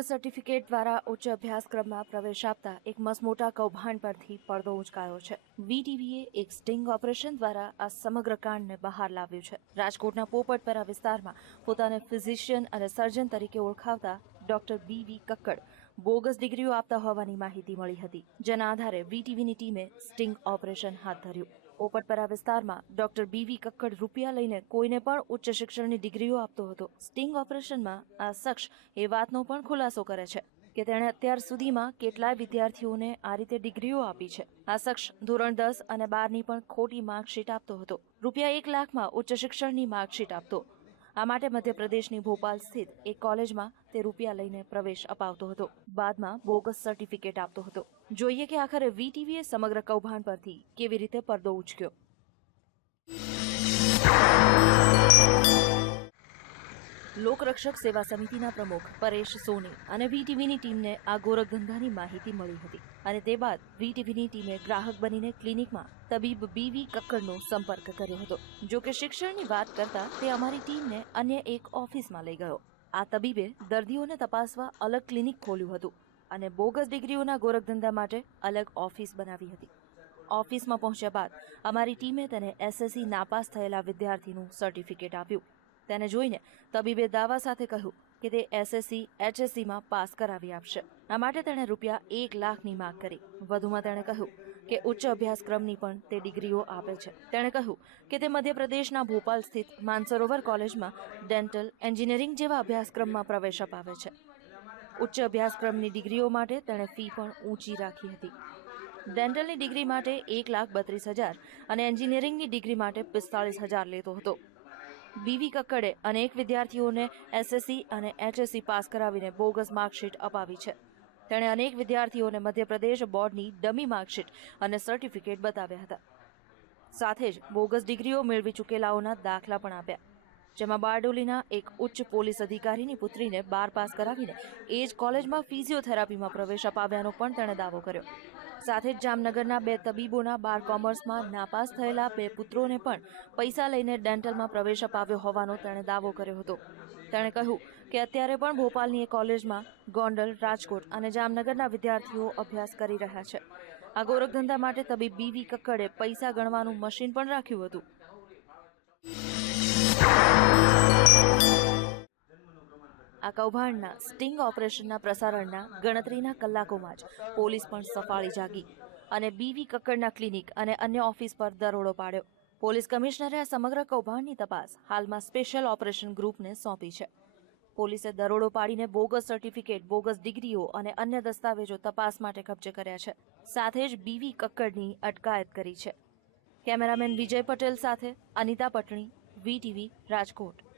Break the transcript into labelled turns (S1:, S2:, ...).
S1: Bogus certificate દ્વારા ઉચ્ચ અભ્યાસક્રમમાં પ્રવેશ આપતા એક મસમોટા કૌભાંડ પરથી પડદો ઉંચકાયો છે. વીટીવીએ એક સ્ટિંગ ઓપરેશન દ્વારા આ સમગ્ર કાંડને બહાર લાવ્યું છે. રાજકોટના પોપટપરા વિસ્તારમાં પોતાને ફિઝિશિયન અને સર્જન તરીકે ઓળખાવતા doctor B V Kakkad bogus ડિગ્રીઓ આપતા હોવાની માહિતી મળી હતી. જેના આધારે વીટીવીની ટીમે સ્ટિંગ ઓપરેશન હાથ ધર્યું. પોપટપરા વિસ્તારમાં ડોક્ટર બીવી કક્કડ રૂપિયા લઈને કોઈને પણ ઉચ્ચ શિક્ષણની ડિગ્રીઓ આપતો હતો. સ્ટિંગ ઓપરેશનમાં આ શખ્સ એ વાતનો પણ ખુલાસો કરે છે કે તેણે અત્યાર સુધીમાં કેટલાય વિદ્યાર્થીઓને આ રીતે ડિગ્રીઓ આપી છે. આ શખ્સ ધોરણ દસ અને બારની પણ ખોટી માર્કશીટ આપતો હતો. રૂપિયા એક લાખમાં ઉચ્ચ શિક્ષણની માર્કશીટ આપતો. આ માટે મધ્યપ્રદેશની ભોપાલ સ્થિત એક કોલેજમાં તે રૂપિયા લઈને પ્રવેશ અપાવતો હતો. બાદમાં બોગસ સર્ટિફિકેટ આપતો હતો. જોઈએ કે આખરે વીટીવીએ સમગ્ર કૌભાંડ પરથી કેવી રીતે પડદો ઉચક્યો. લોકરક્ષક સેવા સમિતિના પ્રમુખ પરેશ સોની અને વીટીવીની ટીમને આ ગોરખધંધાની માહિતી મળી હતી અને તે બાદ વીટીવીની ટીમે ગ્રાહક બનીને ક્લિનિકમાં તબીબ બીવી કક્કડનો સંપર્ક કર્યો હતો. જો કે શિક્ષણની વાત કરતા તે અમારી ટીમને અન્ય એક ઓફિસમાં લઈ ગયો. આ તબીબે દર્દીઓને તપાસવા અલગ ક્લિનિક ખોલ્યું હતું અને બોગસ ડિગ્રીઓના ગોરખધંધા માટે અલગ ઓફિસ બનાવી હતી. ઓફિસમાં પહોંચ્યા બાદ અમારી ટીમે તેને એસએસસી નાપાસ થયેલા વિદ્યાર્થીનું સર્ટિફિકેટ આપ્યું. તેને જોઈને તબીબે દાવા સાથે કહ્યું કે તે એસએસસી એચએસસીમાં પાસ કરાવી આપશે. આ માટે તેણે રૂપિયા એક લાખની માંગ કરી. વધુમાં તેણે કહ્યું કે ઉચ્ચ અભ્યાસક્રમની પણ તે ડિગ્રીઓ આપે છે. તેણે કહ્યું કે તે મધ્યપ્રદેશના ભોપાલ સ્થિત માનસરોવર કોલેજમાં ડેન્ટલ એન્જિનિયરિંગ જેવા અભ્યાસક્રમમાં પ્રવેશ અપાવે છે. ઉચ્ચ અભ્યાસક્રમની ડિગ્રીઓ માટે તેણે ફી પણ ઊંચી રાખી હતી. ડેન્ટલની ડિગ્રી માટે એક લાખ બત્રીસ હજાર અને એન્જિનિયરિંગની ડિગ્રી માટે પિસ્તાળીસ હજાર લેતો હતો. બીવી કક્કડે અનેક વિદ્યાર્થીઓને એસએસસી અને એચએસસી પાસ કરાવીને બોગસ માર્કશીટ અપાવી છે. તેણે અનેક વિદ્યાર્થીઓને મધ્યપ્રદેશ બોર્ડની ડમી માર્કશીટ અને સર્ટિફિકેટ બતાવ્યા હતા. સાથે જ બોગસ ડિગ્રીઓ મેળવી ચૂકેલાઓના દાખલા પણ આપ્યા. જેમાં બારડોલીના એક ઉચ્ચ પોલીસ અધિકારીની પુત્રીને બાર પાસ કરાવીને એ જ કોલેજમાં ફિઝિયોથેરાપીમાં પ્રવેશ અપાવ્યાનો પણ તેણે દાવો કર્યો. સાથે જ જામનગરના બે તબીબોના બાર કોમર્સમાં નાપાસ થયેલા બે પુત્રોને પણ પૈસા લઈને ડેન્ટલમાં પ્રવેશ અપાવ્યો હોવાનો તેણે દાવો કર્યો હતો. તેણે કહ્યું કે અત્યારે પણ ભોપાલની એક કોલેજમાં ગોંડલ, રાજકોટ અને જામનગરના વિદ્યાર્થીઓ અભ્યાસ કરી રહ્યા છે. આ ગોરખધંધા માટે તબીબ બીવી કક્કડે પૈસા ગણવાનું મશીન પણ રાખ્યું હતું. આ કૌભાંડના સ્ટિંગ ઓપરેશનના પ્રસારણના ગણતરીના કલાકોમાં જ પોલીસ પણ સફાળી જાગી અને બીવી કક્કડના ક્લિનિક અને અન્ય ઓફિસ પર દરોડો પાડ્યો. પોલીસ કમિશનરે આ સમગ્ર કૌભાંડની તપાસ હાલમાં સ્પેશિયલ ઓપરેશન ગ્રુપને સોંપી છે. પોલીસે દરોડો પાડીને બોગસ સર્ટિફિકેટ બોગસ ડિગ્રીઓ અને અન્ય દસ્તાવેજો તપાસ માટે કબજે કર્યા છે. સાથે જ બીવી કક્કડની અટકાયત કરી છે. કેમેરામેન વિજય પટેલ સાથે અનિતા પટણી વીટીવી રાજકોટ.